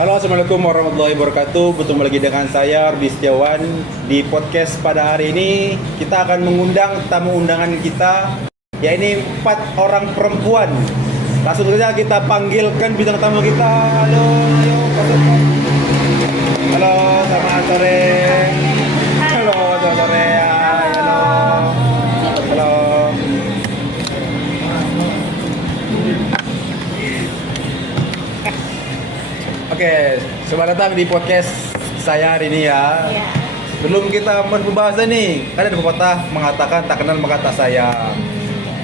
Halo, assalamualaikum warahmatullahi wabarakatuh. Bertemu lagi dengan saya Ardi Setiawan. Di podcast pada hari ini kita akan mengundang tamu undangan kita, yaitu 4 orang perempuan. Langsung saja kita panggilkan bintang tamu kita. Halo, ayo masuk. Halo, selamat sore. Halo, selamat sore. Halo. Halo. Oke, selamat datang di podcast saya hari ini ya. Sebelum kita membahas ini, kan ada pepatah mengatakan tak kenal maka tak sayang.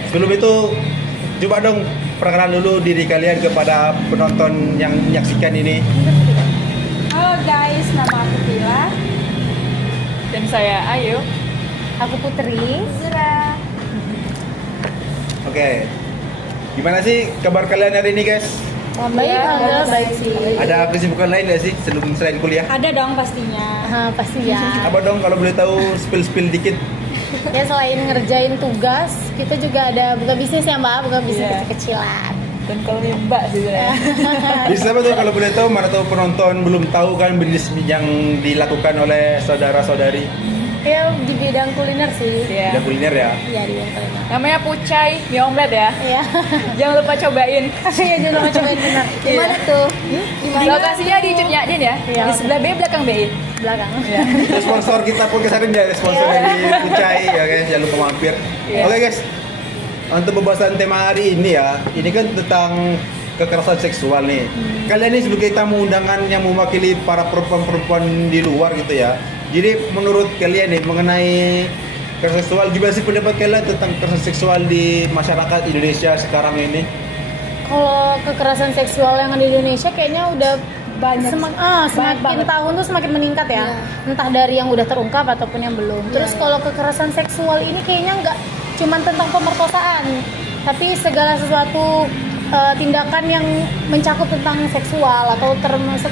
Sebelum itu, coba dong perkenalan dulu diri kalian kepada penonton yang menyaksikan ini. Halo guys, nama aku Tila. Dan saya Ayu. Aku Putri. Zura. Oke, gimana sih kabar kalian hari ini guys? Baik, alhamdulillah baik sih. Ada kesibukan lain nggak sih selain kuliah? Ada dong pastinya. Pasti ya. Apa dong kalau boleh tahu spill dikit? Ya selain ngerjain tugas, kita juga ada buka bisnis ya Mbak, buka bisnis Iya. kecil-kecilan. Dan kalau Mbak sebenarnya. Bisa apa tuh kalau boleh tahu, mana tahu penonton belum tahu kan bisnis yang dilakukan oleh saudara-saudari Ya di bidang kuliner sih. di Ya. kuliner ya. Iya di bidang kuliner. Namanya Pucai mie omelet ya. Iya. Jangan lupa cobain. Ya jangan lupa cobain benar. Gimana tuh? Gimana? Lokasinya di Cut Nyadin ya. Iya. Di sebelah B belakang BI. Belakang. Ya. Sponsor kita podcast hari ini ya, sponsor dari Pucai ya guys, jangan lupa mampir. Iya. Oke guys, untuk pembahasan tema hari ini ya, ini kan tentang kekerasan seksual nih. Kalian ini sebagai tamu undangan yang mewakili para perempuan-perempuan di luar gitu ya. Jadi menurut kalian nih mengenai kekerasan seksual, gimana sih pendapat kalian tentang kekerasan seksual di masyarakat Indonesia sekarang ini? Kalau kekerasan seksual yang ada di Indonesia kayaknya udah Banyak. semakin banget. tahun tuh semakin meningkat ya. Entah dari yang udah terungkap ataupun yang belum. Terus kalau kekerasan seksual ini kayaknya nggak cuman tentang pemerkosaan, tapi segala sesuatu tindakan yang mencakup tentang seksual atau termasuk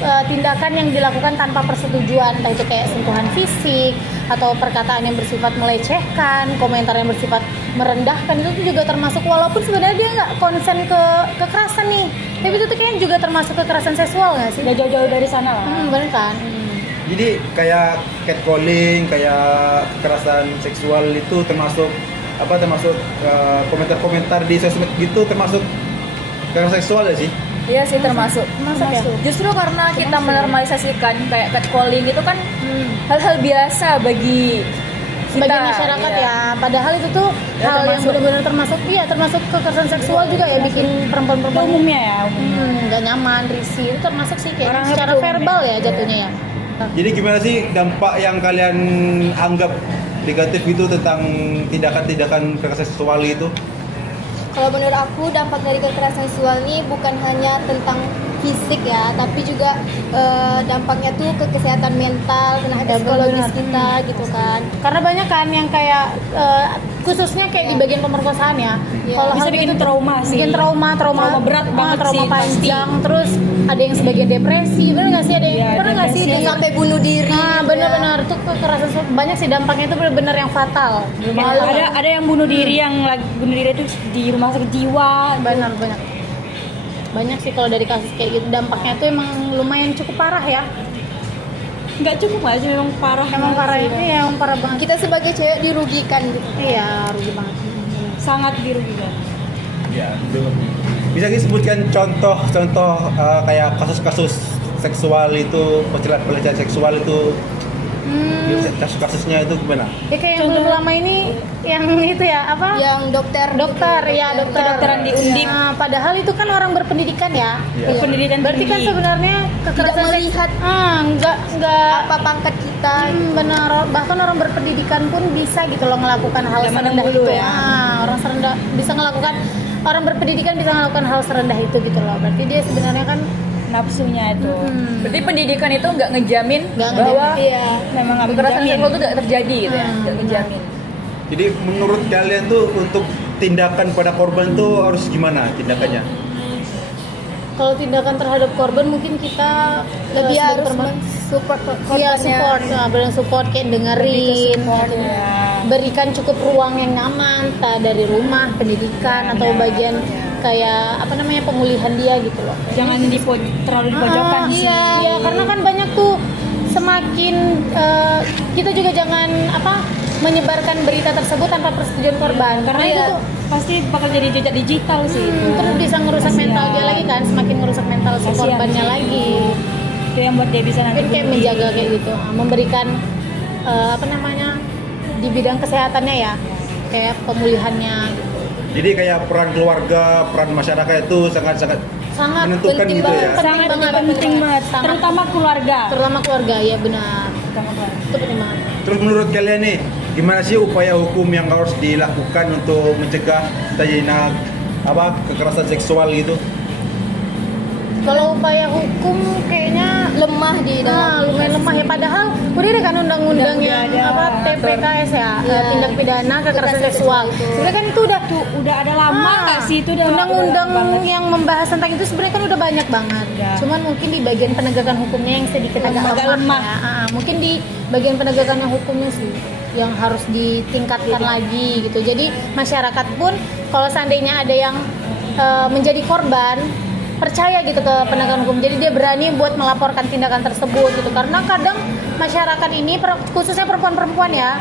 tindakan yang dilakukan tanpa persetujuan, entah itu kayak sentuhan fisik atau perkataan yang bersifat melecehkan, komentar yang bersifat merendahkan, itu juga termasuk, walaupun sebenarnya dia nggak konsen ke kekerasan nih, tapi itu tuh kayaknya juga termasuk kekerasan seksual nggak sih? Udah jauh-jauh dari sana lah. Bener kan? Jadi kayak catcalling, kayak kekerasan seksual itu termasuk apa? Termasuk komentar-komentar di sosmed gitu termasuk kekerasan seksual ya sih? Iya sih termasuk. Termasuk ya? Justru karena kita menormalisasikan kayak catcalling itu kan hal-hal biasa bagi Sebagai kita, masyarakat iya. ya, padahal itu tuh Ya, hal yang termasuk. benar-benar termasuk kekerasan seksual juga ya, bikin perempuan-perempuan Umumnya ya. nggak nyaman, risih, itu termasuk sih kayak Orang secara ngerti verbal ya umumnya. jatuhnya ya. Jadi gimana sih dampak yang kalian anggap negatif itu tentang tindakan-tindakan kekerasan seksual itu? Kalau menurut aku dampak dari kekerasan seksual ini bukan hanya tentang fisik ya, tapi juga dampaknya tuh ke kesehatan mental, Ya, tenaga psikologis benar. kita gitu kan. Karena banyak kan yang kayak khususnya kayak di bagian pemerkosaan ya. Iya. Kalau Bisa hal bikin gitu, trauma sih. bikin trauma Trauma berat banget trauma sih, panjang, terus ada yang sebagian depresi, bener nggak sih? Ada yang Iya, pernah nggak sih depresi. dengar? Sampai bunuh diri. Nah, benar-benar tuh kekerasan seksual banyak sih dampaknya itu benar-benar yang fatal. Ada yang bunuh diri yang lagi bunuh diri itu di rumah sakit jiwa. Benar banyak sih kalau dari kasus kayak gitu, dampaknya tuh emang lumayan cukup parah ya. Nggak cukup aja memang parah. Emang parah sih. itu ya, emang parah banget. Kita sebagai cewek dirugikan gitu. Iya, rugi banget. Sangat dirugikan. Ya, bisa disebutkan contoh kayak kasus-kasus seksual itu, pelecehan seksual itu, kasus-kasusnya itu gimana? Ya kayak yang belum lama ini yang itu ya apa? Yang dokter Ya dokter. Kedokteran di Undip. Nah, padahal itu kan orang berpendidikan ya. Iya. Pendidikan Berarti kan tinggi. sebenarnya tidak kekerasan melihat enggak apa pangkat kita. benar, bahkan orang berpendidikan pun bisa gitu loh melakukan hal Zaman serendah dahulu itu. ya. Orang serendah bisa melakukan, orang berpendidikan bisa melakukan hal serendah itu gitu loh. Berarti dia sebenarnya kan Nafsunya itu. Berarti pendidikan itu nggak ngejamin Nggak bahwa Iya. memang kekerasan seksual itu nggak terjadi gitu ya, nggak ngejamin. Jadi menurut kalian tuh untuk tindakan pada korban tuh harus gimana tindakannya? kalau tindakan terhadap korban mungkin kita Lebih sebagai harus perempuan- support Iya support, nah, benar support kayak dengerin, support, gitu. ya. Berikan cukup ruang yang nyaman, entah dari rumah, pendidikan atau bagian kayak apa namanya pemulihan dia gitu loh. Jangan terlalu dipojokkan sih. Iya, karena kan banyak tuh semakin kita juga jangan menyebarkan berita tersebut tanpa persetujuan korban karena itu tuh pasti bakal jadi jejak digital sih itu. terus bisa ngerusak mental dia lagi kan, semakin ngerusak mental si Kasian korbannya sih. lagi. Itu yang buat dia bisa nanti Mungkin kayak menjaga kayak gitu, memberikan di bidang kesehatannya ya, kayak pemulihannya gitu. Jadi kayak peran keluarga, peran masyarakat itu sangat-sangat Sangat menentukan penting gitu ya. banget. sangat penting banget, Sangat. terutama keluarga. Terutama keluarga, ya benar. Terutama keluarga. Itu penting banget. Terus menurut kalian nih, gimana sih upaya hukum yang harus dilakukan untuk mencegah terjadinya kekerasan seksual gitu? Kalau upaya hukum kayaknya Lemah di dalam. lumayan lemah ya, padahal udah ada kan undang-undang yang TPKS ya, Iya. tindak pidana kekerasan seksual. itu. Sebenarnya kan itu Udah ada lama nggak sih itu udah undang-undang udah banget. yang membahas tentang itu sebenarnya kan udah banyak banget. Udah. Cuman mungkin di bagian penegakan hukumnya yang sedikit agak lemah. ya. Mungkin di bagian penegakan hukumnya sih yang harus ditingkatkan lagi gitu. Jadi masyarakat pun kalau seandainya ada yang menjadi korban, percaya gitu ke penegakan hukum, jadi dia berani buat melaporkan tindakan tersebut gitu. Karena kadang masyarakat ini khususnya perempuan-perempuan ya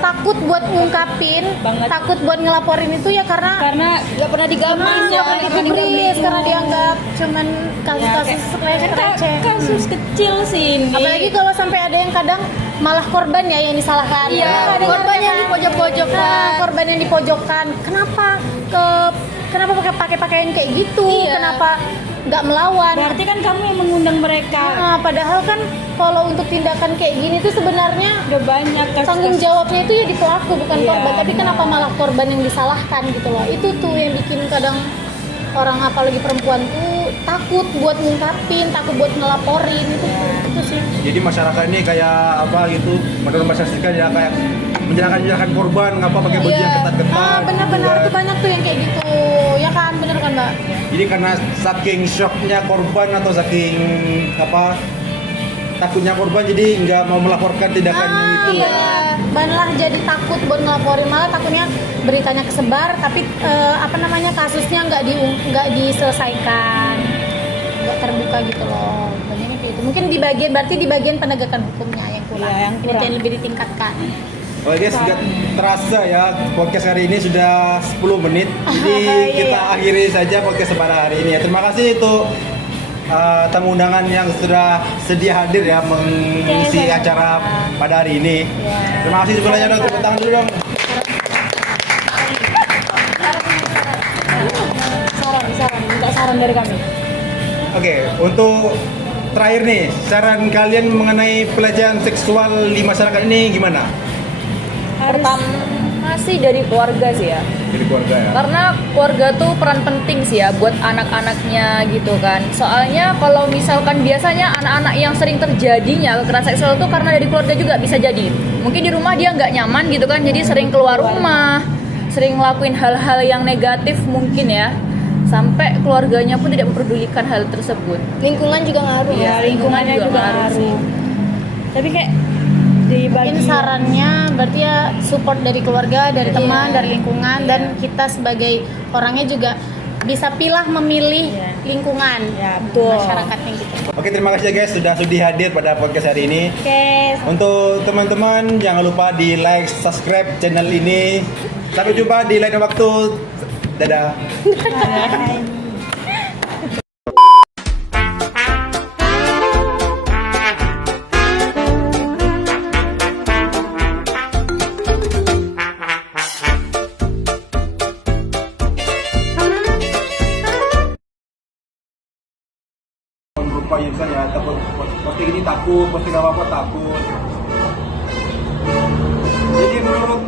takut buat ngungkapin, Banget. takut buat ngelaporin itu ya karena Nggak pernah digambis ya. nggak pernah digubris, karena dianggap cuman kasus-kasus receh. Kasus kecil sih ini. Apalagi kalau sampai ada yang kadang malah korban ya yang disalahkan. Iya, Ada korban yang kan? dipojok-pojokkan. Nah, korban yang dipojokkan. Kenapa pakai pakaian kayak gitu? Iya. Kenapa nggak melawan? Berarti kan kamu yang mengundang mereka. Nah, padahal kan kalau untuk tindakan kayak gini tuh sebenarnya Udah banyak kasus. tanggung jawabnya itu ya di pelaku bukan Iya, korban, tapi benar. kenapa malah korban yang disalahkan gitu loh. Itu tuh yang bikin kadang orang apalagi perempuan tuh takut buat ngungkapin, takut buat ngelaporin itu sih. Jadi masyarakat ini kayak menurut ya kayak menjalankan korban pakai baju yang ketat-ketat. Benar-benar gitu itu kan. banyak tuh yang kayak gitu. Ya kan, bener kan, Mbak? Jadi karena saking shocknya korban atau saking takutnya korban jadi nggak mau melaporkan tindakan itu iya. ya. Malah jadi takut buat ngelaporin, malah takutnya beritanya kesebar tapi kasusnya nggak diselesaikan, nggak terbuka gitu loh. Banyaknya kayak gitu. Mungkin berarti di bagian penegakan hukumnya yang kurang. Iya, yang kurang. Yang lebih ditingkatkan. Oke guys, nggak terasa ya podcast hari ini sudah 10 menit. Jadi Iya, kita akhiri saja podcast pada hari ini ya. Terima kasih untuk tamu undangan yang sudah sedia hadir ya mengisi Oke, acara pada hari ini. Iya. Terima kasih sebelumnya dong, tepuk tangan dulu dong. Minta saran dari kami. Oke, untuk terakhir nih, saran kalian mengenai pelecehan seksual di masyarakat ini gimana? Pertama sih dari keluarga sih ya. Dari keluarga ya. Karena keluarga tuh peran penting sih ya buat anak-anaknya gitu kan. Soalnya kalau misalkan biasanya anak-anak yang sering terjadinya kekerasan seksual tuh karena dari keluarga juga bisa jadi. Mungkin di rumah dia nggak nyaman gitu kan, jadi sering keluar rumah, sering ngelakuin hal-hal yang negatif mungkin ya. Sampai keluarganya pun tidak memperdulikan hal tersebut. Lingkungan juga ngaruh. Iya, lingkungannya juga ngaruh sih. Tapi kayak dibagi Mungkin sarannya berarti ya support dari keluarga, dari Iya. teman, dari lingkungan, dan kita sebagai orangnya juga bisa pilih memilih Iya. lingkungan Ya, betul. masyarakatnya gitu. Oke, terima kasih ya guys sudah sudi hadir pada podcast hari ini. Oke, Untuk teman-teman jangan lupa di like, subscribe channel ini. Sampai jumpa di lain waktu. Dadah. Berupa insan ya, takut posting ini takut, posting apa-apa takut. Jadi menurut